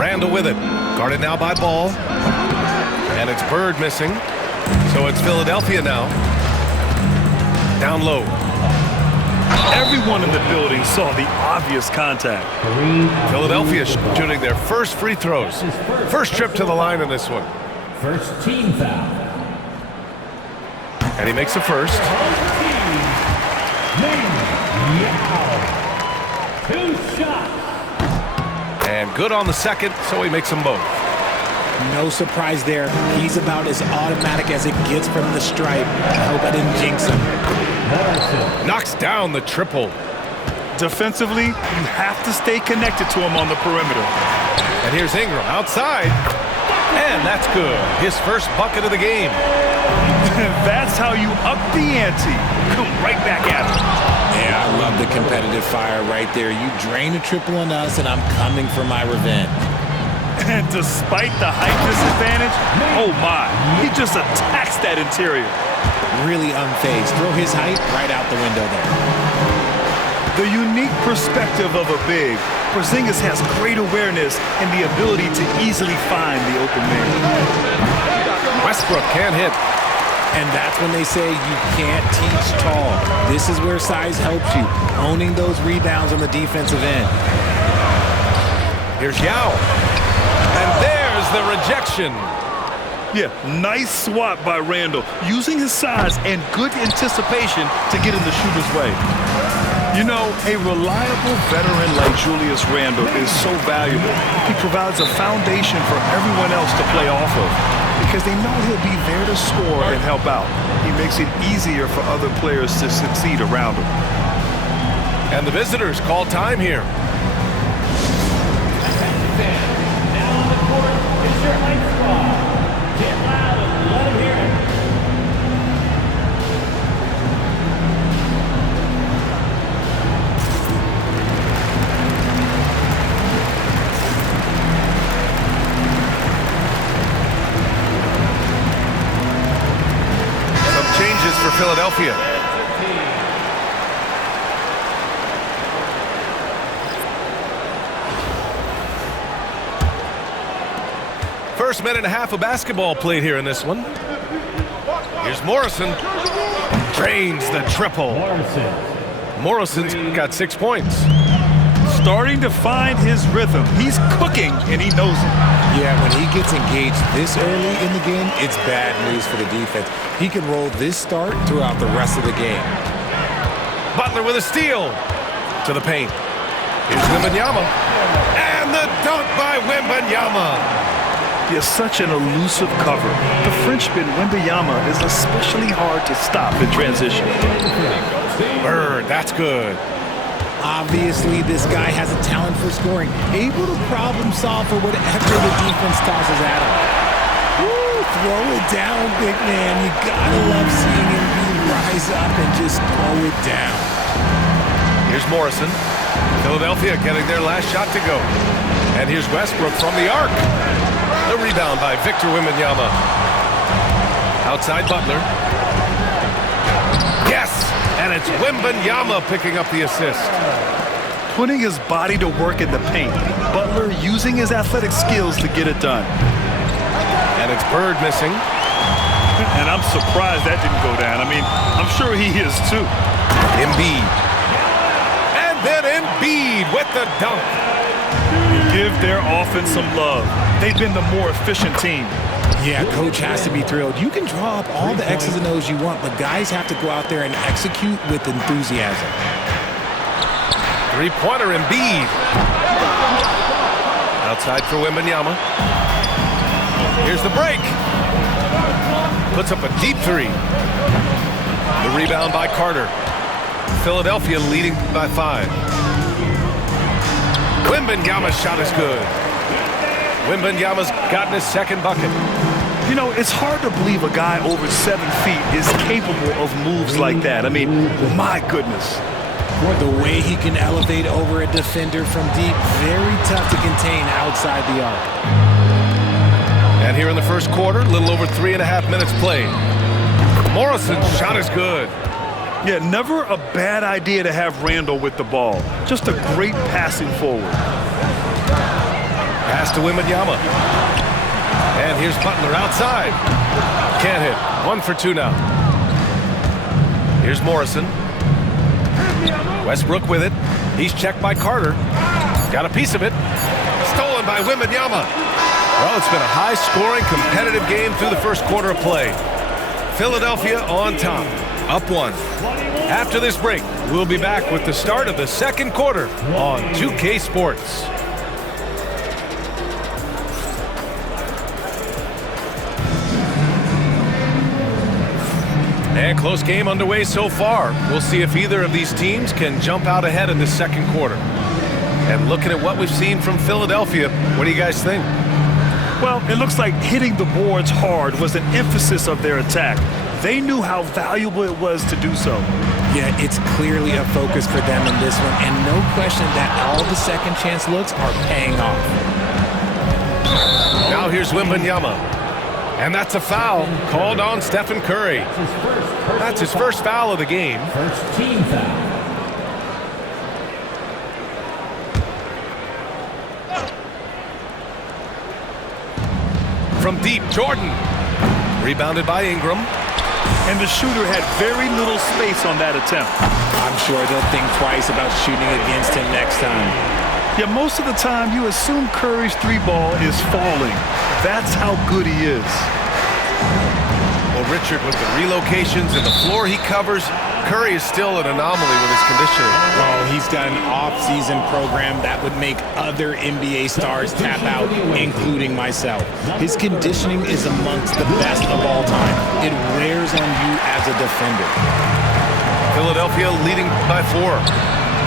Randall with it. Guarded now by Ball. And it's Bird missing. So it's Philadelphia now. Down low. Everyone in the building saw the obvious contact. Philadelphia shooting their first free throws. First trip to the line in this one. First team foul. And he makes the first. Two shots. And good on the second, so he makes them both. No surprise there. He's about as automatic as it gets from the stripe. I hope I didn't jinx him. Knocks down the triple. Defensively, you have to stay connected to him on the perimeter. And here's Ingram outside. And that's good. His first bucket of the game. That's how you up the ante. Come right back at him. Yeah, I love the competitive fire right there. You drain a triple on us, and I'm coming for my revenge. And despite the height disadvantage, oh my, he just attacks that interior. Really unfazed. Throw his height right out the window there. The unique perspective of a big, Porzingis has great awareness and the ability to easily find the open man. Westbrook can't hit. And that's when they say you can't teach tall. This is where size helps you, owning those rebounds on the defensive end. Here's Yao. And there's the rejection. Yeah, nice swat by Randall, using his size and good anticipation to get in the shooter's way. You know, a reliable veteran like Julius Randall is so valuable. He provides a foundation for everyone else to play off of because they know he'll be there to score and help out. He makes it easier for other players to succeed around him. And the visitors call time here. Now on the court is your Light Squad. Get loud and let them hear it. Some changes for Philadelphia. First minute and a half of basketball played here in this one. Here's Morrison. Drains the triple. Morrison's got 6 points. Starting to find his rhythm. He's cooking, and he knows it. Yeah, when he gets engaged this early in the game, it's bad news for the defense. He can roll this start throughout the rest of the game. Butler with a steal to the paint. Here's Wembanyama. And the dunk by Wembanyama. He has such an elusive cover. The Frenchman, Wembanyama, is especially hard to stop in transition. Bird, that's good. Obviously, this guy has a talent for scoring, able to problem solve for whatever the defense tosses at him. Woo, throw it down, big man. You gotta love seeing him rise up and just throw it down. Here's Morrison. Philadelphia getting their last shot to go. And here's Westbrook from the arc. The rebound by Victor Wembanyama. Outside Butler. Yes! And it's Wembanyama picking up the assist. Putting his body to work in the paint. Butler using his athletic skills to get it done. And it's Bird missing. And I'm surprised that didn't go down. I mean, I'm sure he is too. Embiid. And then Embiid with the dunk. Give their offense some love. They've been the more efficient team. Yeah, coach has to be thrilled. You can draw up all the X's and O's you want, but guys have to go out there and execute with enthusiasm. Three-pointer Embiid. Outside for Wembanyama. Here's the break. Puts up a deep three. The rebound by Carter. Philadelphia leading by 5. Wembanyama's shot is good. Wembanyama's gotten his second bucket. You know, it's hard to believe a guy over 7 feet is capable of moves like that. I mean, my goodness. The way he can elevate over a defender from deep, very tough to contain outside the arc. And here in the first quarter, a little over 3.5 minutes played. Morrison's shot is good. Yeah, never a bad idea to have Randall with the ball. Just a great passing forward. Pass to Wembanyama. And here's Butler outside. Can't hit. 1 for 2 now. Here's Morrison. Westbrook with it. He's checked by Carter. Got a piece of it. Stolen by Wembanyama. Well, it's been a high-scoring, competitive game through the first quarter of play. Philadelphia on top, up 1. After this break, we'll be back with the start of the second quarter on 2K Sports. And close game underway so far. We'll see if either of these teams can jump out ahead in this second quarter. And looking at what we've seen from Philadelphia, what do you guys think? Well, it looks like hitting the boards hard was an emphasis of their attack. They knew how valuable it was to do so. Yeah, it's clearly a focus for them in this one, and no question that all the second chance looks are paying off. Now here's Wembanyama. And that's a foul called on Stephen Curry. That's his first foul of the game. First team foul. From deep, Jordan. Rebounded by Ingram. And the shooter had very little space on that attempt. I'm sure they'll think twice about shooting against him next time. Yeah, most of the time you assume Curry's 3-ball is falling. That's how good he is. Well, Richard, with the relocations and the floor he covers, Curry is still an anomaly with his conditioning. Well, he's got an off-season program that would make other NBA stars tap out, including myself. His conditioning is amongst the best of all time. It wears on you as a defender. Philadelphia leading by 4.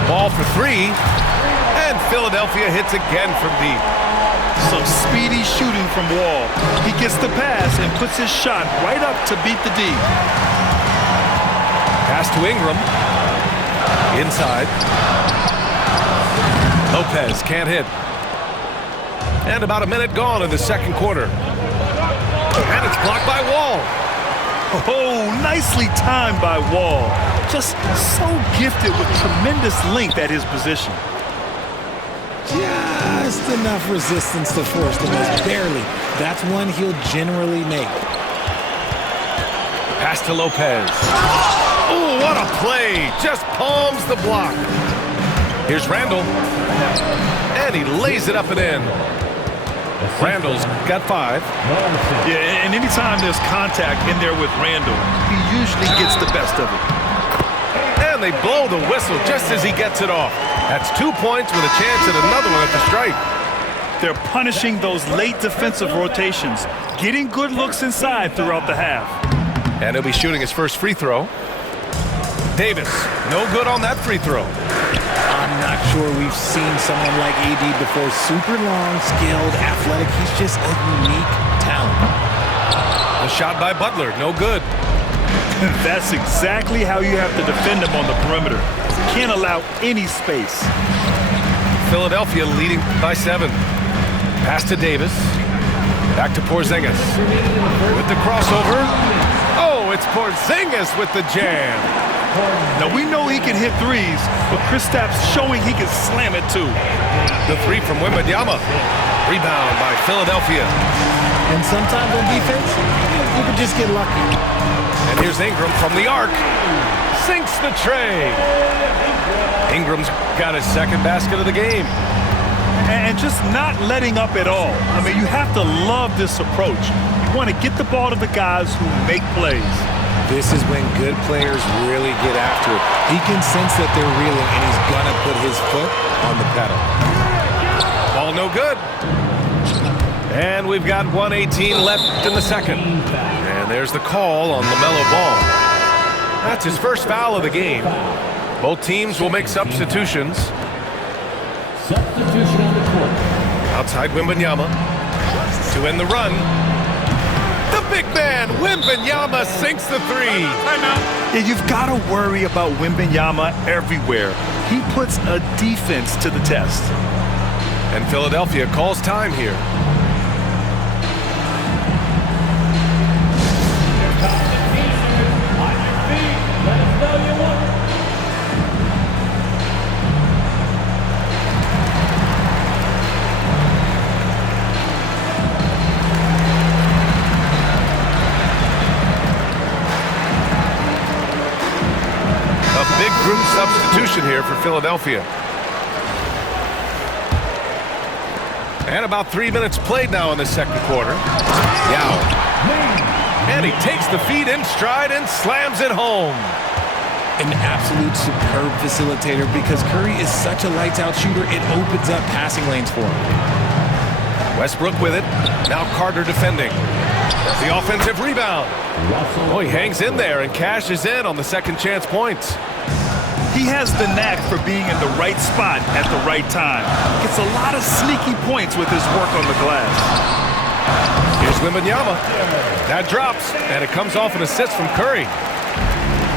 Ball for 3. And Philadelphia hits again from deep. Some speedy shooting from Wall. He gets the pass and puts his shot right up to beat the D. Pass to Ingram. Inside. Lopez can't hit. And about a minute gone in the second quarter. And it's blocked by Wall. Oh, nicely timed by Wall. Just so gifted with tremendous length at his position. Just enough resistance to force the miss, barely. That's one he'll generally make. Pass to Lopez. Oh, what a play. Just palms the block. Here's Randall. And he lays it up and in. Randall's got 5. Yeah, and anytime there's contact in there with Randall, he usually gets the best of it. And they blow the whistle just as he gets it off. That's 2 points with a chance at another one at the stripe. They're punishing those late defensive rotations, getting good looks inside throughout the half. And he'll be shooting his first free throw. Davis, no good on that free throw. I'm not sure we've seen someone like AD before. Super long, skilled, athletic. He's just a unique talent. A shot by Butler, no good. That's exactly how you have to defend him on the perimeter. Can't allow any space. Philadelphia leading by 7. Pass to Davis. Back to Porzingis. With the crossover. Oh, it's Porzingis with the jam. Now, we know he can hit threes, but Kristaps showing he can slam it too. The 3 from Wembanyama. Rebound by Philadelphia. And sometimes on defense, you can just get lucky. And here's Ingram from the arc. Sinks the tray. Ingram's got his second basket of the game. And just not letting up at all. I mean, you have to love this approach. You want to get the ball to the guys who make plays. This is when good players really get after it. He can sense that they're reeling, and he's going to put his foot on the pedal. Ball no good. And we've got 1:18 left in the second. And there's the call on LaMelo Ball. That's his first foul of the game. Both teams will make substitutions. Substitution on the court. Outside Wembanyama to end the run. The big man, Wembanyama, sinks the 3. Yeah, you've got to worry about Wembanyama everywhere. He puts a defense to the test. And Philadelphia calls time here. substitution here for Philadelphia. And about 3 minutes played now in the second quarter. Yao. And he takes the feed in stride and slams it home. An absolute superb facilitator because Curry is such a lights-out shooter, it opens up passing lanes for him. Westbrook with it. Now Carter defending. The offensive rebound. Oh, he hangs in there and cashes in on the second chance points. He has the knack for being in the right spot at the right time. Gets a lot of sneaky points with his work on the glass. Here's Wembanyama. That drops, and it comes off an assist from Curry.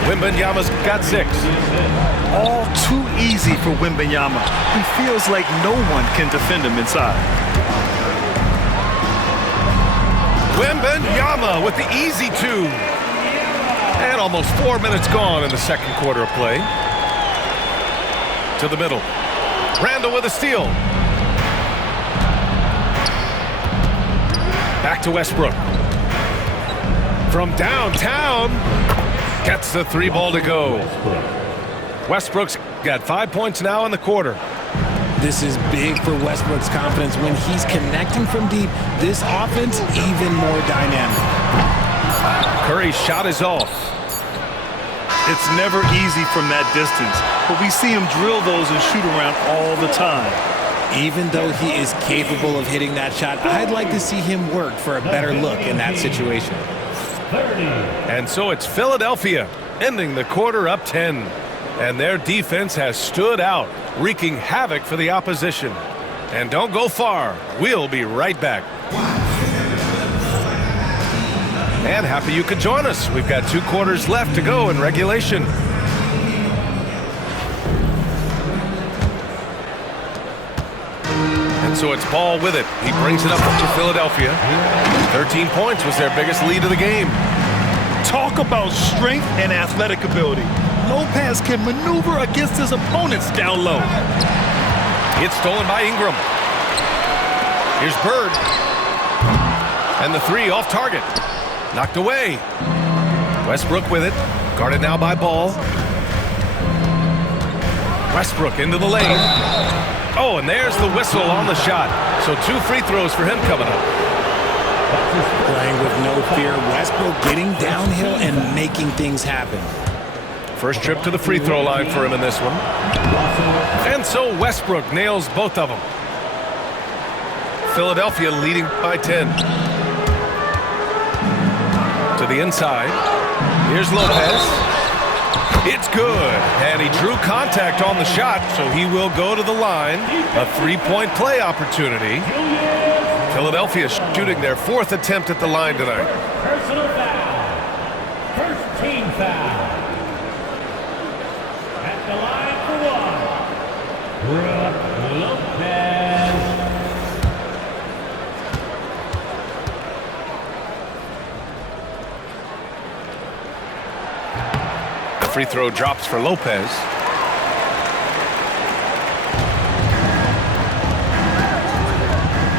Wembanyama's got 6. All too easy for Wembanyama. He feels like no one can defend him inside. Wembanyama with the easy 2. And almost 4 minutes gone in the second quarter of play. To the middle. Randall with a steal. Back to Westbrook. From downtown. Gets the 3 ball to go. Westbrook's got 5 points now in the quarter. This is big for Westbrook's confidence. When he's connecting from deep, this offense even more dynamic. Curry's shot is off. It's never easy from that distance, but we see him drill those and shoot around all the time. Even though he is capable of hitting that shot, I'd like to see him work for a better look in that situation. And so it's Philadelphia ending the quarter up 10. And their defense has stood out, wreaking havoc for the opposition. And don't go far. We'll be right back. And happy you could join us. We've got 2 quarters left to go in regulation. And so it's Ball with it. He brings it up to Philadelphia. 13 points was their biggest lead of the game. Talk about strength and athletic ability. Lopez can maneuver against his opponents down low. It's stolen by Ingram. Here's Bird. And the 3 off target. Knocked away. Westbrook with it. Guarded now by Ball. Westbrook into the lane. Oh, and there's the whistle on the shot. So 2 free throws for him coming up. Playing with no fear, Westbrook getting downhill and making things happen. First trip to the free throw line for him in this one. And so Westbrook nails both of them. Philadelphia leading by 10. To the inside. Here's Lopez. It's good. And he drew contact on the shot, so he will go to the line. A 3-point play opportunity. Philadelphia shooting their 4th attempt at the line tonight. Personal foul. First team foul. At the line for 1. Brook Lopez. The free throw drops for Lopez.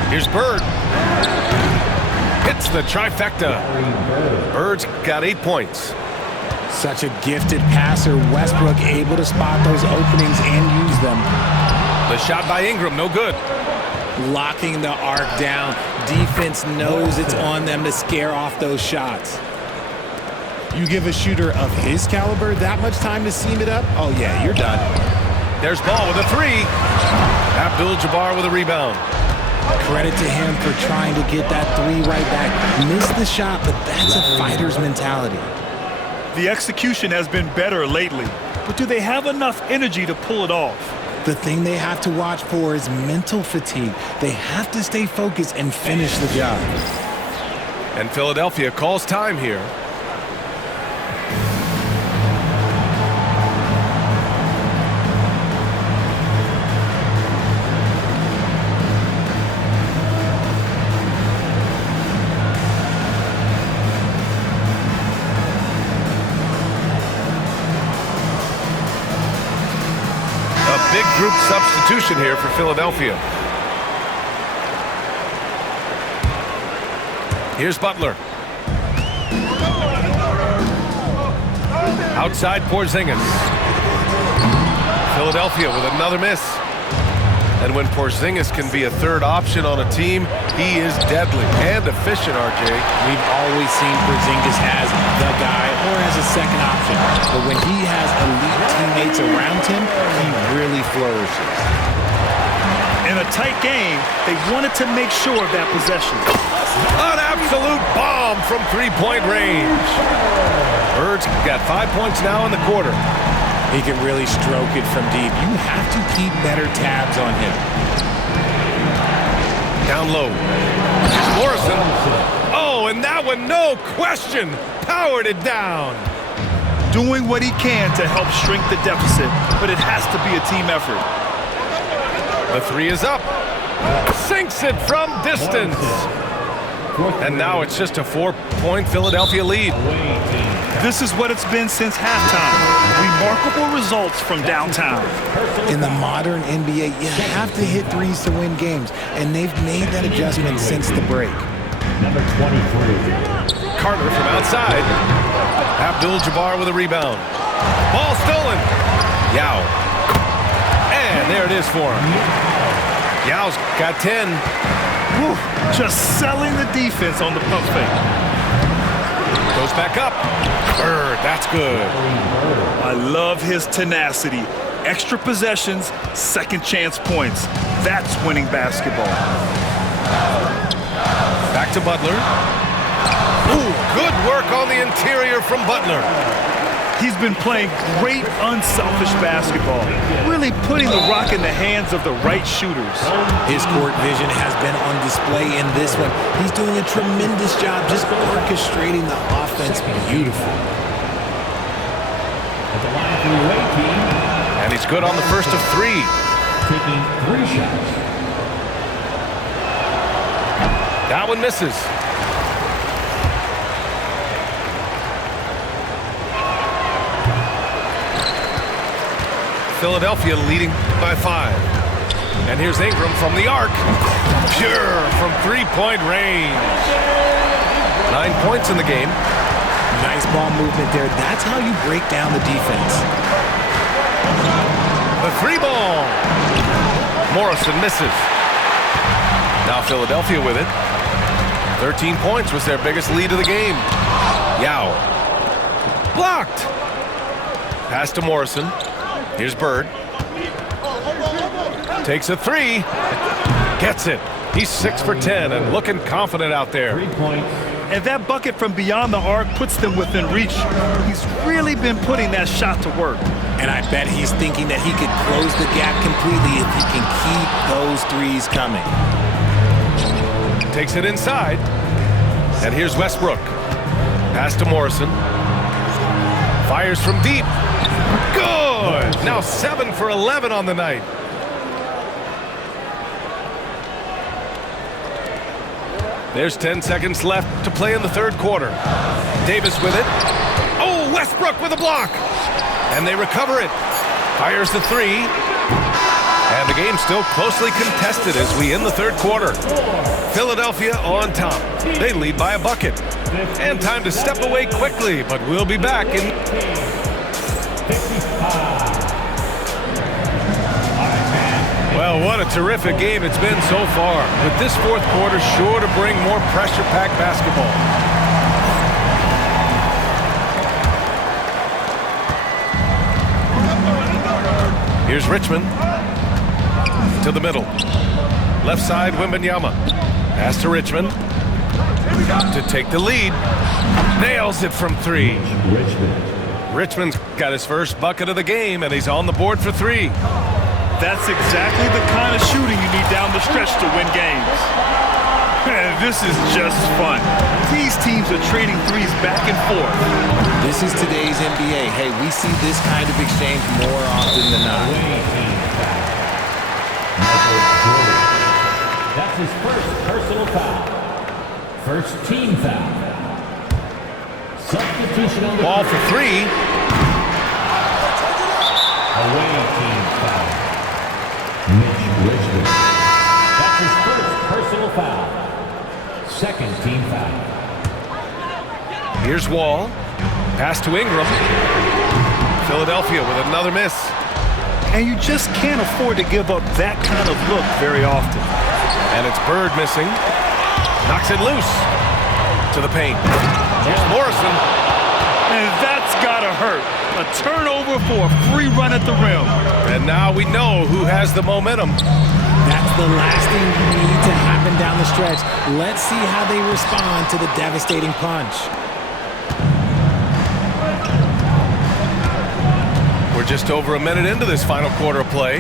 Here's Bird. Hits the trifecta. Bird's got 8 points. Such a gifted passer. Westbrook able to spot those openings and use them. The shot by Ingram, no good. Locking the arc down. Defense knows it's on them to scare off those shots. You give a shooter of his caliber that much time to seam it up, oh yeah, you're done. There's Ball with a 3. Abdul-Jabbar with a rebound. Credit to him for trying to get that 3 right back. Missed the shot, but that's a fighter's mentality. The execution has been better lately, but do they have enough energy to pull it off? The thing they have to watch for is mental fatigue. They have to stay focused and finish the job. And Philadelphia calls time here. Big group substitution here for Philadelphia. Here's Butler. Outside Porzingis. Philadelphia with another miss. And when Porzingis can be a third option on a team, he is deadly and efficient, RJ. We've always seen Porzingis as the guy or as a second option. But when he has elite teammates around him, he really flourishes. In a tight game, they wanted to make sure of that possession. An absolute bomb from three-point range. Bird's got 5 points now in the quarter. He can really stroke it from deep. You have to keep better tabs on him. Down low. Here's Morrison. Oh, and that one, no question, powered it down. Doing what he can to help shrink the deficit, but it has to be a team effort. The three is up. Sinks it from distance. And now it's just a 4-point Philadelphia lead. This is what it's been since halftime. Remarkable results from downtown. In the modern NBA, you have to hit threes to win games, and they've made that adjustment since the break. Number 23. Carter from outside. Abdul-Jabbar with a rebound. Ball stolen. Yao. And there it is for him. Yao's got 10. Whew, just selling the defense on the pump fake. Goes back up. Bird, that's good. I love his tenacity. Extra possessions, second chance points. That's winning basketball. Back to Butler. Ooh, good work on the interior from Butler. He's been playing great, unselfish basketball, really putting the rock in the hands of the right shooters. His court vision has been on display in this one. He's doing a tremendous job just orchestrating the offense beautifully. At the line for the away team. And he's good on the first of three. Taking 3 shots. That one misses. Philadelphia leading by 5. And here's Ingram from the arc. Pure from three-point range. 9 points in the game. Nice ball movement there. That's how you break down the defense. The three ball. Morrison misses. Now Philadelphia with it. 13 points was their biggest lead of the game. Yao. Blocked. Pass to Morrison. Here's Bird. Takes a three. Gets it. He's 6 for 10 and looking confident out there. 3 points. And that bucket from beyond the arc puts them within reach. He's really been putting that shot to work. And I bet he's thinking that he could close the gap completely if he can keep those threes coming. Takes it inside. And here's Westbrook. Pass to Morrison. Fires from deep. Good! Now 7 for 11 on the night. There's 10 seconds left to play in the third quarter. Davis with it. Oh, Westbrook with a block. And they recover it. Fires the three. And the game's still closely contested as we end the third quarter. Philadelphia on top. They lead by a bucket. And time to step away quickly, but we'll be back in... Well, what a terrific game it's been so far. But this fourth quarter sure to bring more pressure-packed basketball. Here's Richmond. To the middle. Left side, Wembanyama. Pass to Richmond. To take the lead. Nails it from 3. Richmond's got his first bucket of the game, and he's on the board for 3. That's exactly the kind of shooting you need down the stretch to win games. And this is just fun. These teams are trading threes back and forth. This is today's NBA. Hey, we see this kind of exchange more often than not. That's his first personal foul. First team foul. Substitution on the Ball for 3. away team foul. Mitch Richmond. That's his first personal foul. Second team foul. Here's Wall. Pass to Ingram. Philadelphia with another miss. and you just can't afford to give up that kind of look very often. And it's Bird missing. Knocks it loose to the paint. Here's Morrison. And that's gotta hurt. A turnover for a free run at the rim. And now we know who has the momentum. That's the last thing you need to happen down the stretch. Let's see how they respond to the devastating punch. We're just over a minute into this final quarter of play.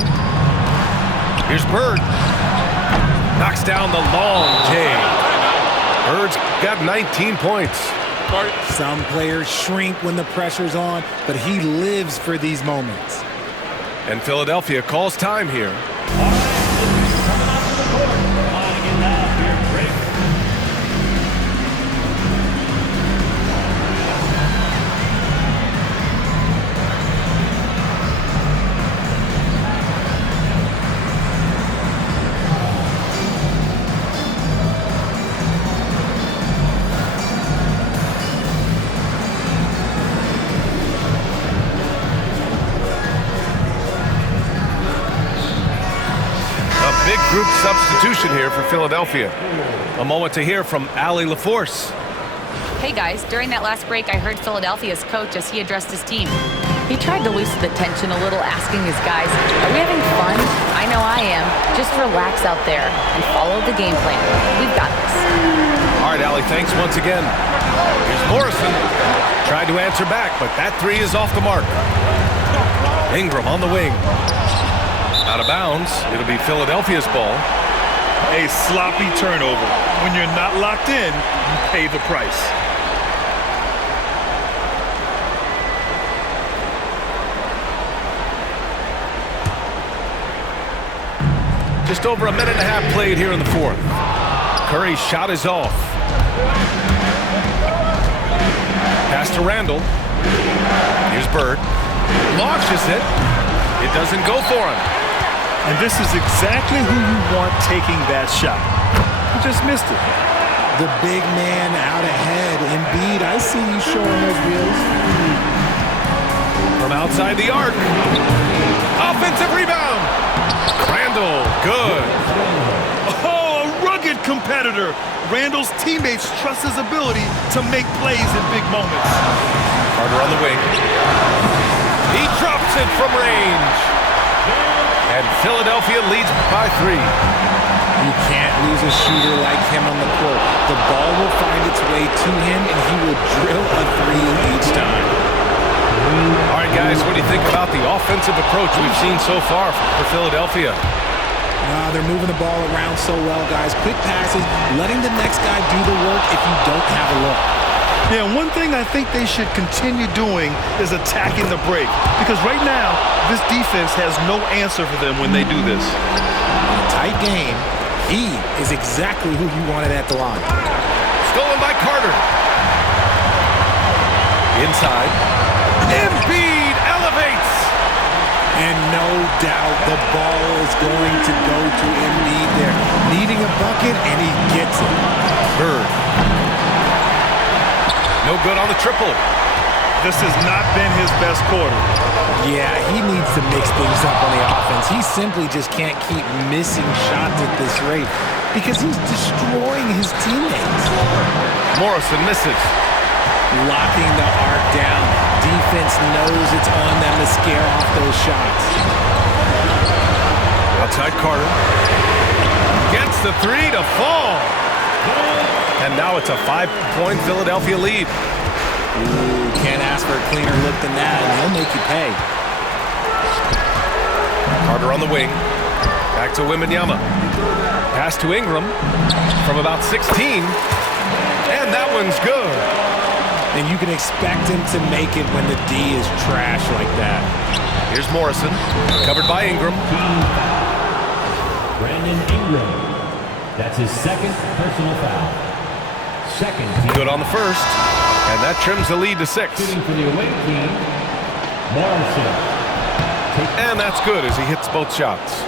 Here's Bird. Knocks down the long take. Bird's got 19 points. Some players shrink when the pressure's on, but he lives for these moments. And Philadelphia calls time here. Big group substitution here for Philadelphia. A moment to hear from Allie LaForce. Hey guys, during that last break, I heard Philadelphia's coach as he addressed his team. He tried to loosen the tension a little, asking his guys, are we having fun? I know I am. Just relax out there and follow the game plan. We've got this. All right, Allie, thanks once again. Here's Morrison. Tried to answer back, but that three is off the mark. Ingram on the wing. Out of bounds. It'll be Philadelphia's ball. A sloppy turnover. When you're not locked in, you pay the price. Just over a minute and a half played here in the fourth. Curry's shot is off. Pass to Randall. Here's Bird. Launches it. It doesn't go for him. And this is exactly who you want taking that shot. He just missed it. The big man out ahead. Embiid, I see you showing those wheels. From outside the arc. Offensive rebound. Randall, good. Oh, a rugged competitor. Randall's teammates trust his ability to make plays in big moments. Carter on the wing. He drops it from range. And Philadelphia leads by 3. You can't lose a shooter like him on the court. The ball will find its way to him, and he will drill a 3 each time. All right, guys, what do you think about the offensive approach we've seen so far for Philadelphia? They're moving the ball around so well, guys. Quick passes, letting the next guy do the work if you don't have a look. Yeah, one thing I think they should continue doing is attacking the break. Because right now, this defense has no answer for them when they do this. In a tight game, he is exactly who you wanted at the line. Stolen by Carter. Inside. Embiid elevates. And no doubt the ball is going to go to Embiid there. Needing a bucket, and he gets it. Bird. No good on the triple. This has not been his best quarter. Yeah, he needs to mix things up on the offense. He simply just can't keep missing shots at this rate because he's destroying his teammates. Morrison misses. Locking the arc down. Defense knows it's on them to scare off those shots. Outside Carter. Gets the 3 to fall. And now it's a 5-point Philadelphia lead. Ooh, can't ask for a cleaner look than that, and he'll make you pay. Carter on the wing. Back to Wembanyama. Pass to Ingram from about 16. And that one's good. And you can expect him to make it when the D is trash like that. Here's Morrison. Covered by Ingram. Brandon Ingram. That's his second personal foul. Second team. Good on the first. And that trims the lead to 6. Shooting for the away team, Morrison. And that's good as he hits both shots.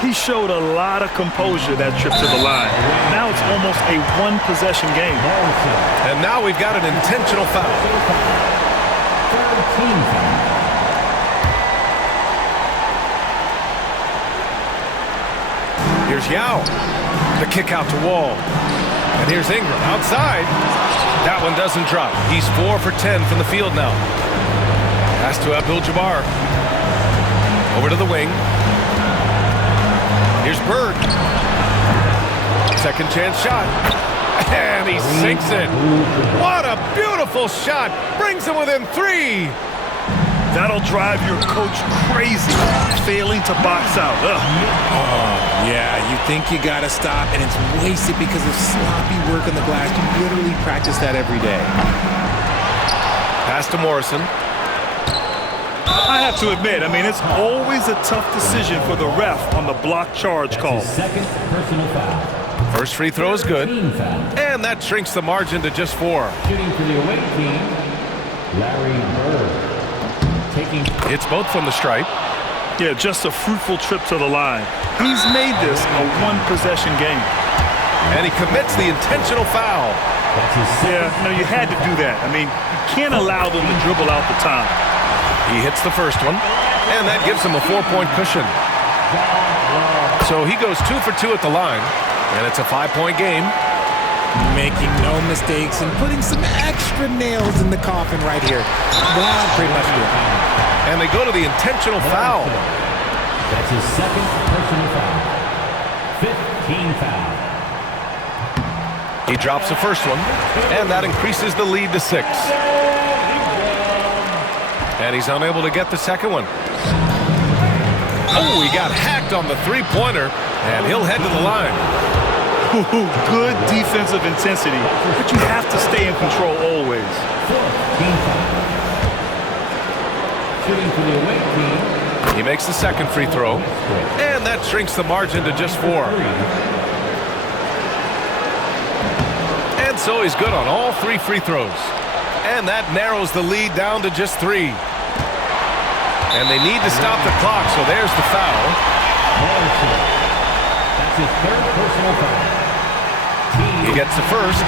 He showed a lot of composure that trip to the line. Now it's almost a one-possession game. Morrison. And now we've got an intentional foul. Third team foul. Here's Yao. The kick out to Wall. And here's Ingram outside. That one doesn't drop. He's 4 for 10 from the field now. Pass to Abdul-Jabbar. Over to the wing. Here's Bird. Second chance shot. And he sinks it. What a beautiful shot. Brings him within 3. That'll drive your coach crazy, failing to box out. Yeah, you think you got to stop, and it's wasted because of sloppy work on the glass. You literally practice that every day. Pass to Morrison. I have to admit, it's always a tough decision for the ref on the block charge call. Second personal foul. First free throw is good. Team foul. And that shrinks the margin to just 4. Shooting for the away team, Larry Bird. It's both from the stripe. Yeah, just a fruitful trip to the line. He's made this a one-possession game. And he commits the intentional foul. Yeah, no, you had to do that. You can't allow them to dribble out the time. He hits the first one, and that gives him a 4-point cushion. So he goes 2 for 2 at the line, and it's a 5-point game. Making no mistakes and putting some extra nails in the coffin right here. Well, pretty much good. And they go to the intentional foul. That's his second personal foul. 15 foul. He drops the first one, and that increases the lead to 6. And he's unable to get the second one. Oh, he got hacked on the three-pointer, and he'll head to the line. Good defensive intensity, but you have to stay in control always. Shooting for the away team. He makes the second free throw, and that shrinks the margin to just 4. And so he's good on all 3 free throws. And that narrows the lead down to just 3. And they need to stop the clock, so there's the foul. That's his third personal foul. He gets the first,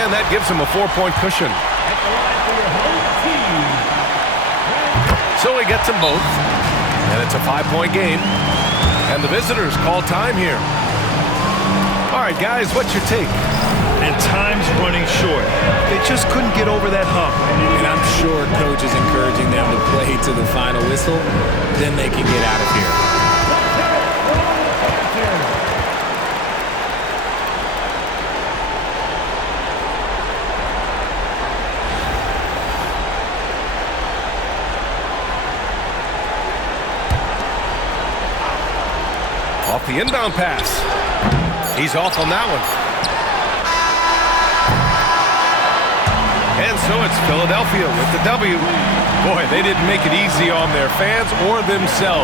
and that gives him a 4-point cushion. So he gets them both, and it's a 5-point game. And the visitors call time here. All right, guys, what's your take? And time's running short. They just couldn't get over that hump. And I'm sure coach is encouraging them to play to the final whistle. Then they can get out of here. Off the inbound pass. He's off on that one. And so it's Philadelphia with the W. Boy, they didn't make it easy on their fans or themselves.